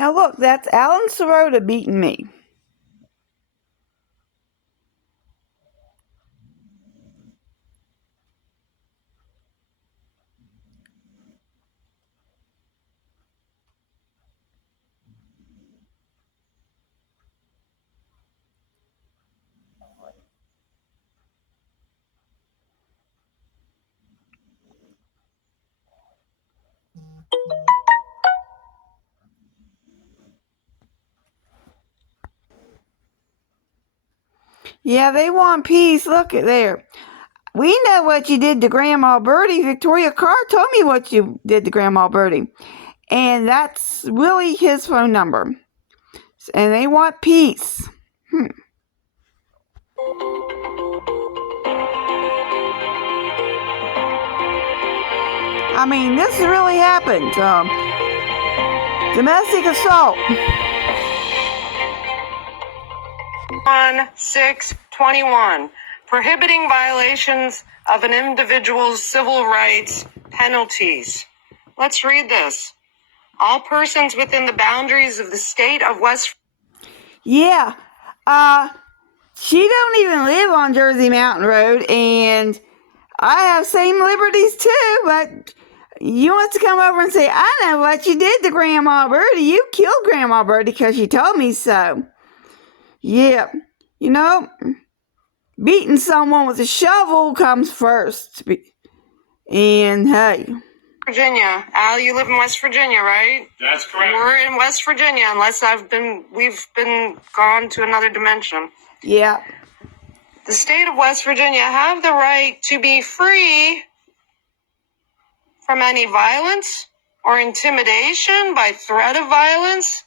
Now look, that's Alan Sirota beating me. Yeah, they want peace. Look at there. We know what you did to Grandma Birdie. Victoria Carr told me what you did to Grandma Birdie. And that's really his phone number. And they want peace. I mean, this really happened. Domestic assault. 621, prohibiting violations of an individual's civil rights penalties. Let's read this. All persons within the boundaries of the state of West. Yeah. She don't even live on Jersey Mountain Road, and I have same liberties too, but you want to come over and say, I know what you did to Grandma Birdie. You killed Grandma Birdie because she told me so. Yeah. You know, beating someone with a shovel comes first. And hey. Virginia. Al, you live in West Virginia, right? That's correct. We're in West Virginia, unless we've been gone to another dimension. Yeah. The state of West Virginia have the right to be free from any violence or intimidation by threat of violence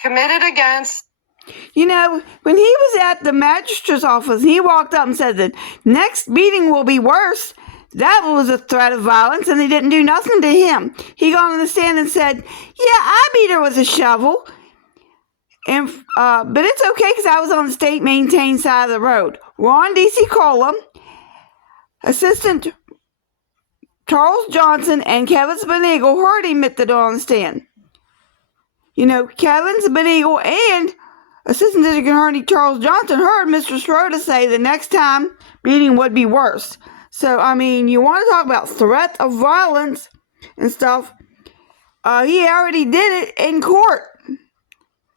committed against. You know, when he was at the magistrate's office, he walked up and said the next beating will be worse. That was a threat of violence, and they didn't do nothing to him. He got on the stand and said, yeah, I beat her with a shovel. And but it's okay because I was on the state-maintained side of the road. Ron D.C. Cola, Assistant Charles Johnson, and Kevin Beneagle heard him at the door on the stand. You know, Kevin Beneagle and Assistant District Attorney Charles Johnson heard Mr. Sirota say the next time beating would be worse. So, I mean, you want to talk about threat of violence and stuff. He already did it in court.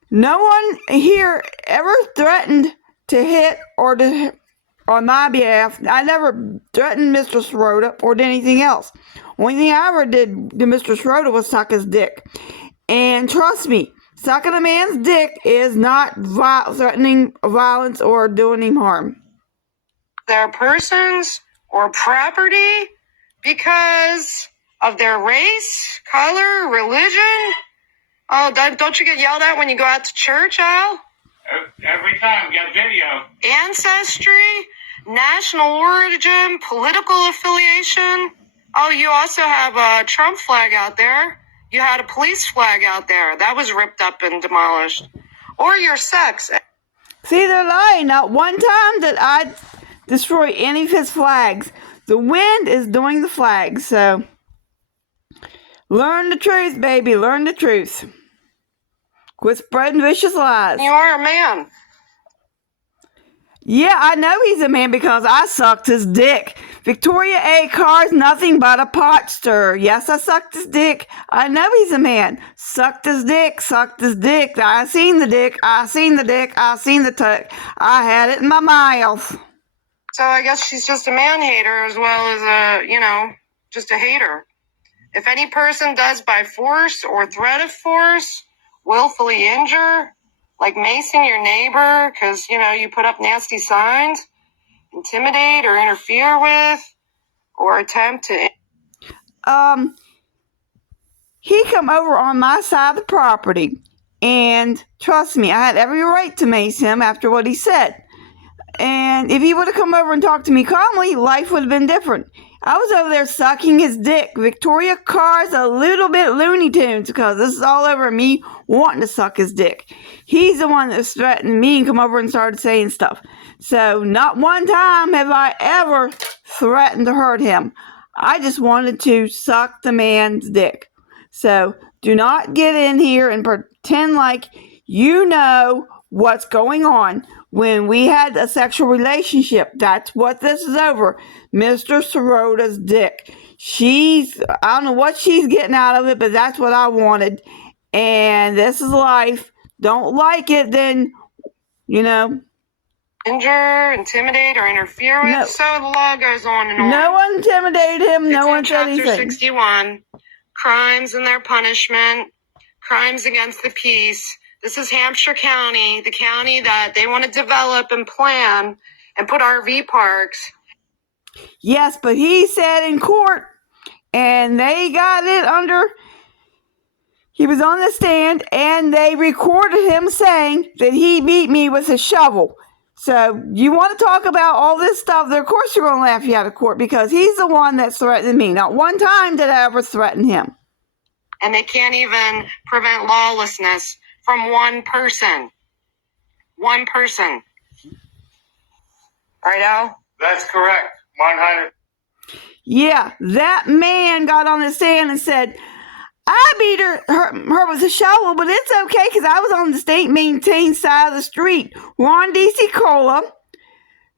No one here ever threatened to hit or to on my behalf. I never threatened Mr. Sirota or did anything else. Only thing I ever did to Mr. Sirota was suck his dick. And trust me, sucking a man's dick is not threatening violence or doing him harm. Their persons or property because of their race, color, religion. Oh, don't you get yelled at when you go out to church, Al? Every time, we got video. Ancestry, national origin, political affiliation. Oh, you also have a Trump flag out there. You had a police flag out there. That was ripped up and demolished. Or your sex. See, they're lying. Not one time did I destroy any of his flags. The wind is doing the flags, so learn the truth, baby. Learn the truth. Quit spreading vicious lies. You are a man. Yeah, I know he's a man because I sucked his dick. Victoria A. Carr's nothing but a pot stirrer. Yes, I sucked his dick. I know he's a man. Sucked his dick, sucked his dick. I seen the dick, I seen the dick, I seen the tuck. I had it in my mouth. So I guess she's just a man hater as well as just a hater. If any person does by force or threat of force, willfully injure, like macing your neighbor because, you put up nasty signs, intimidate or interfere with, or attempt to. He come over on my side of the property, and trust me, I had every right to mace him after what he said. And if he would have come over and talked to me calmly, life would have been different. I was over there sucking his dick. Victoria Carr's a little bit Looney Tunes because this is all over me wanting to suck his dick. He's the one that's threatened me and come over and started saying stuff. So not one time have I ever threatened to hurt him. I just wanted to suck the man's dick. So Do not get in here and pretend like you know what's going on when we had a sexual relationship. That's what this is over. Mr. Sorota's dick. I don't know what she's getting out of it, but that's what I wanted. And this is life. Don't like it, then, injure, intimidate, or interfere with. No. So the law goes on and on. No one intimidated him. It's No one in said Chapter anything. 61, crimes and their punishment, crimes against the peace. This is Hampshire County, the county that they want to develop and plan and put RV parks. Yes, but he said in court, and they got it under. He was on the stand, and they recorded him saying that he beat me with a shovel. So you want to talk about all this stuff? Of course you're going to laugh you out of court because he's the one that threatened me. Not one time did I ever threaten him. And they can't even prevent lawlessness from one person. One person. Right, Al? That's correct. 100. Yeah, that man got on the stand and said, I beat her with a shovel, but it's okay because I was on the state-maintained side of the street. Ron D.C. Cola,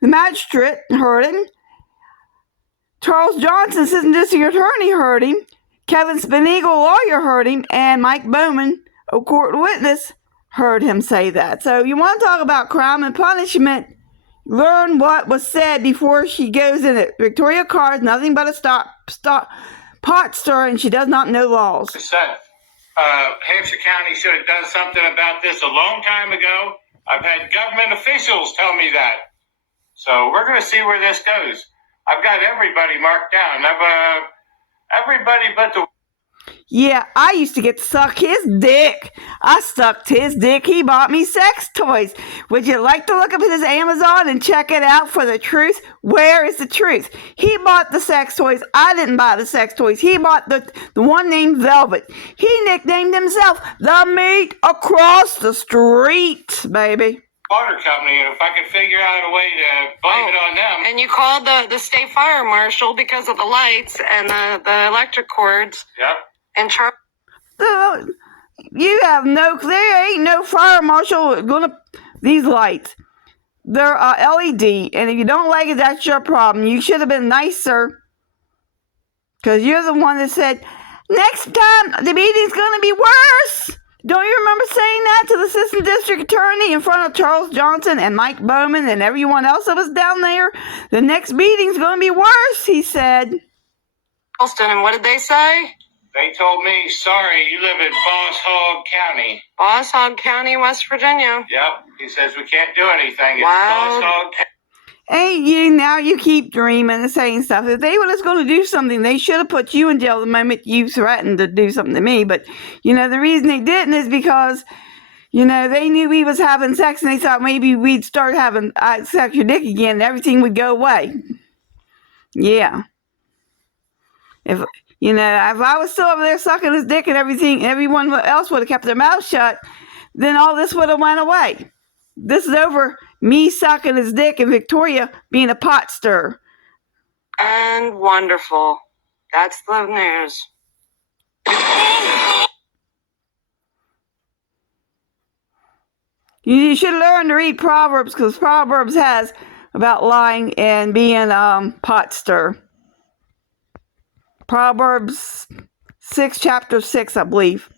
the magistrate, heard him. Charles Johnson, assistant district attorney, heard him. Kevin Spinegel, lawyer, heard him. And Mike Bowman, a court witness, heard him say that. So you want to talk about crime and punishment, learn what was said before she goes in it. Victoria Carr is nothing but a pot stirrer, and she does not know laws. Hampshire County should have done something about this a long time ago. I've had government officials tell me that. So we're going to see where this goes. I've got everybody marked down. Everybody but the... Yeah, I used to get to suck his dick. I sucked his dick. He bought me sex toys. Would you like to look up his Amazon and check it out for the truth? Where is the truth? He bought the sex toys. I didn't buy the sex toys. He bought the one named Velvet. He nicknamed himself the meat across the street, baby. Water company, and if I could figure out a way to blame it on them. And you called the state fire marshal because of the lights and the electric cords. Yep. And You have there ain't no fire marshal gonna, these lights. They're LED, and if you don't like it, that's your problem. You should have been nicer. Because you're the one that said, next time the meeting's gonna be worse. Don't you remember saying that to the assistant district attorney in front of Charles Johnson and Mike Bowman and everyone else that was down there? The next meeting's gonna be worse, he said. Alston, and what did they say? They told me, sorry, you live in Boss Hog County. Boss Hog County, West Virginia. Yep. He says we can't do anything. It's Wow. Boss Hog County. Hey, now you keep dreaming and saying stuff. If they were just going to do something, they should have put you in jail the moment you threatened to do something to me. But, the reason they didn't is because, they knew we was having sex and they thought maybe we'd start having sex with dick again and everything would go away. Yeah. If I was still over there sucking his dick and everything, everyone else would have kept their mouth shut, then all this would have went away. This is over me sucking his dick and Victoria being a pot stirrer. And wonderful. That's the news. You should learn to read Proverbs because Proverbs has about lying and being pot stirrer. Proverbs 6, chapter 6, I believe.